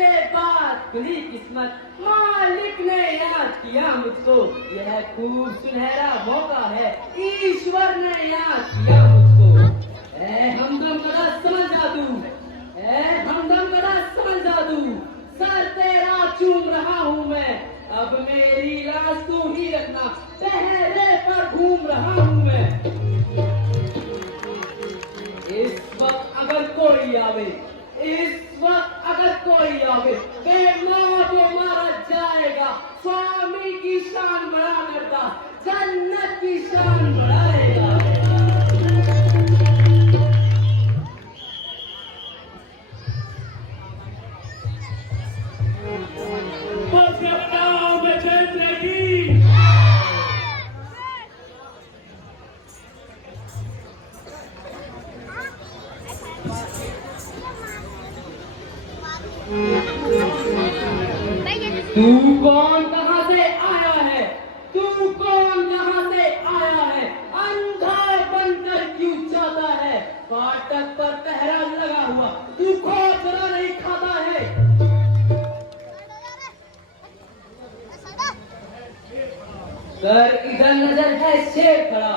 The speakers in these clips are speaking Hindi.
के बाद खुली किस्मत, मालिक ने याद किया मुझको। यह खूब सुनहरा मौका है, ईश्वर ने याद किया मुझको। ऐ हमदम कदा समझ जादू, ऐ हमदम कदा समझ जादू, सर तेरा चूम रहा हूँ मैं, अब मेरी लाश तू ही रखना, पहरे पर घूम रहा हूँ मैं। इस वक्त अगर कोई आवे, इस वक्त अगर कोई आवे, बेमां को मारा जाएगा, स्वामी की शान बढ़ा करता, जन्नत की शान बढ़ाएगा। तू कौन कहां से आया है, तू कौन कहां से आया है, अंधा बनकर क्यों जाता है, फाटक पर पहरा लगा हुआ तू खोचरा नहीं खाता है। कर इधर नजर है शेर खड़ा,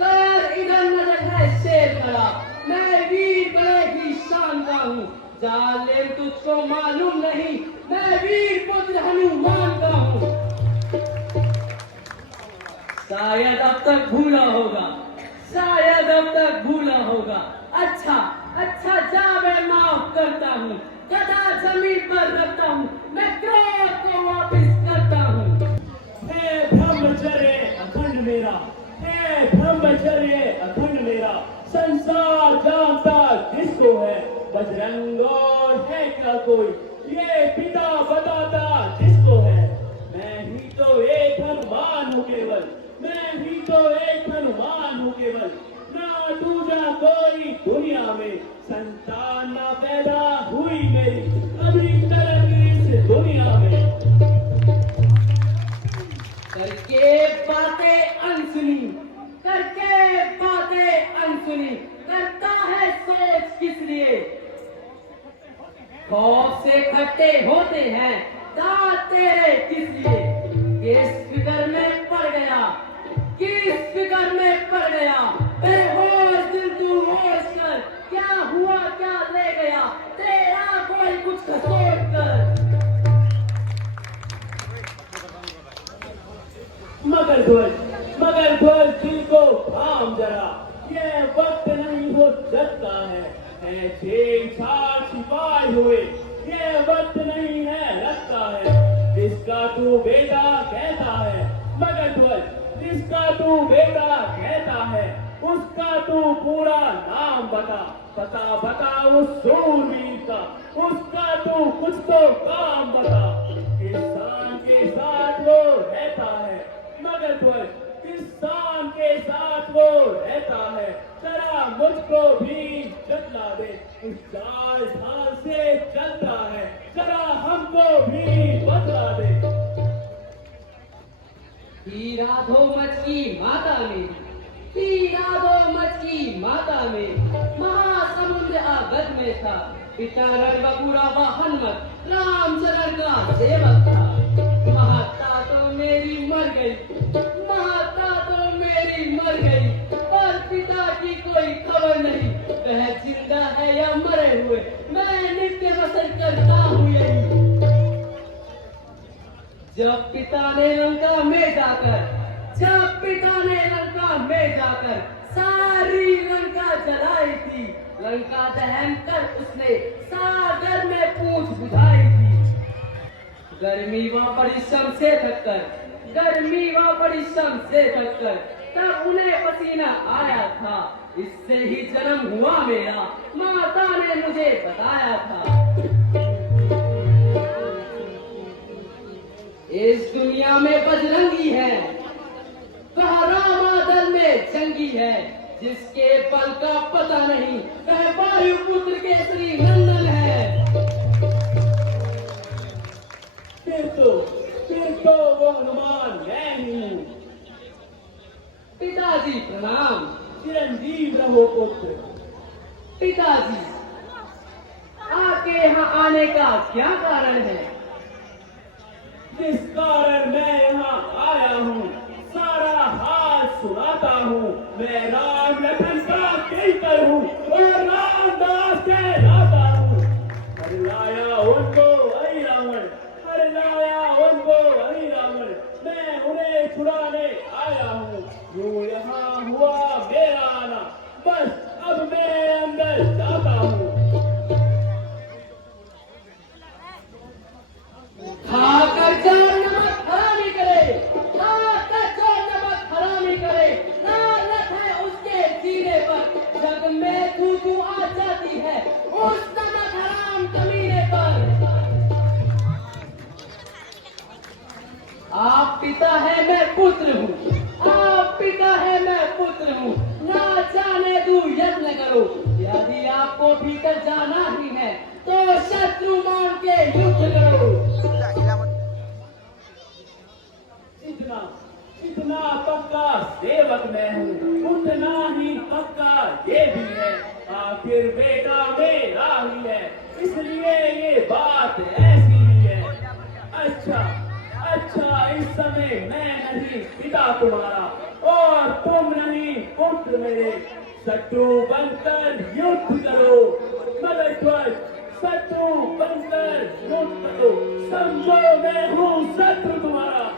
कर इधर नजर है शेर खड़ा, मैं वीर बड़े ही शान का हूँ, जालिम तुझको मालूम नहीं, मैं वीर पुत्र हनुमान का हूँ। शायद अब तक भूला होगा, शायद अब तक भूला होगा, अच्छा अच्छा जा मैं माफ करता हूँ, गदा जमीन पर रखता हूँ, मैं क्रोध को वापिस करता हूँ। हे ब्रह्मचर्य अखंड मेरा, हे ब्रह्मचर्य अखंड मेरा, संसार जानता किसको है, बजरंग और है क्या कोई, ये पिता बताता जिसको है। मैं ही तो एक हनुमान हूँ केवल, मैं ही तो एक हनुमान हूँ केवल, ना दूजा कोई दुनिया में, संतान ना पैदा हुई मेरी अभी तक इस दुनिया में। करके बातें अनसुनी, करके बातें अनसुनी, करता है सोच किस लिए, खौफ से खट्टे होते हैं दांत तेरे किस लिए, किस फिक्र में पड़ गया, किस फिक्र में पड़ गया, बेहोश दिल तू होश कर, क्या हुआ क्या ले गया, तेरा कोई कुछ खसोट कर। मगर ध्वज दिल को थाम जरा, ये वक्त नहीं हो सकता है छेड़छाड़ छिपाए हुए, ये वक्त नहीं है लगता है, जिसका तू बेटा कहता है, मगर ध्वज जिसका तू बेटा कहता है, उसका तू पूरा नाम बता, बता बता उस सूरवीर का, उसका तू कुछ तो काम बता, किसान के साथ वो रहता है, मगर ध्वज किसान के साथ वो रहता है, जरा मुझको भी बतला दे, इस चाल ढाल से चलता है, जरा हमको भी बतला दे। हीरा धो मच की माता में, हीरा धो मच की माता में, महासमुद्र आगत में था, पिता रणबपुरा व हनुमत रामचरण का सेवक था। माता तो मेरी मर गई, माता तो मेरी मर गई, पर पिता की कोई खबर नहीं, वह जिंदा है या मरे हुए, मैं नित्य बसर करता हूँ यही। जब पिता ने लंका में जाकर, जब पिता ने लंका में जाकर सारी लंका जलाई थी, लंका दहन कर उसने सागर में पूंछ बुझाई थी। गर्मी व परिश्रम से थककर, गर्मी व परिश्रम से थककर तब उन्हें पसीना आया था, इससे ही जन्म हुआ मेरा, माता ने मुझे बताया था। इस दुनिया में बजरंगी है, वह रामादल में जंगी है, जिसके बल का पता नहीं, वह वायुपुत्र केसरी नंदन है। फिर तो वो हनुमान मैं ही हूँ। पिताजी प्रणाम। चिरंजीव रहो पुत्र। पिताजी, आपके यहाँ आने आने का क्या कारण है? जिस कारण मैं यहाँ आया हूँ सारा हाल सुनाता हूँ। मैं राम लखन का किंकर हूँ और रामदास कहलाता हूँ। हर लाया उनको वही रावण, हर लाया उनको वही रावण। मैं उन्हें छुड़ाने आया हूँ। यूं यहाँ हुआ मेरा आना, बस अब मैं अंदर जाता हूँ। खाकर जो नमक हरामी करे, खाकर जो नमक हरामी करे, लानत है उसके जीने पर। जग में थू आ जाती है उस नमक हराम कमीने पर। आप पिता है मैं पुत्र हूँ, आप पिता है मैं पुत्र हूँ। ना जाने दू यत्न करो, यदि आपको भीतर जाना ही है तो शत्रु मान के युद्ध करो। जितना जितना पक्का सेवक मैं हूँ उतना ही पक्का ये भी है। आखिर बेटा मेरा ही है, इसलिए ये बात ऐसी ही है। अच्छा अच्छा, इस समय मैं नहीं पिता तुम्हारा और तुम नहीं पुत्र मेरे। शत्रु बनकर युद्ध करो, मगध्वज शत्रु बनकर युद्ध करो। समझो मैं हूँ शत्रु तुम्हारा।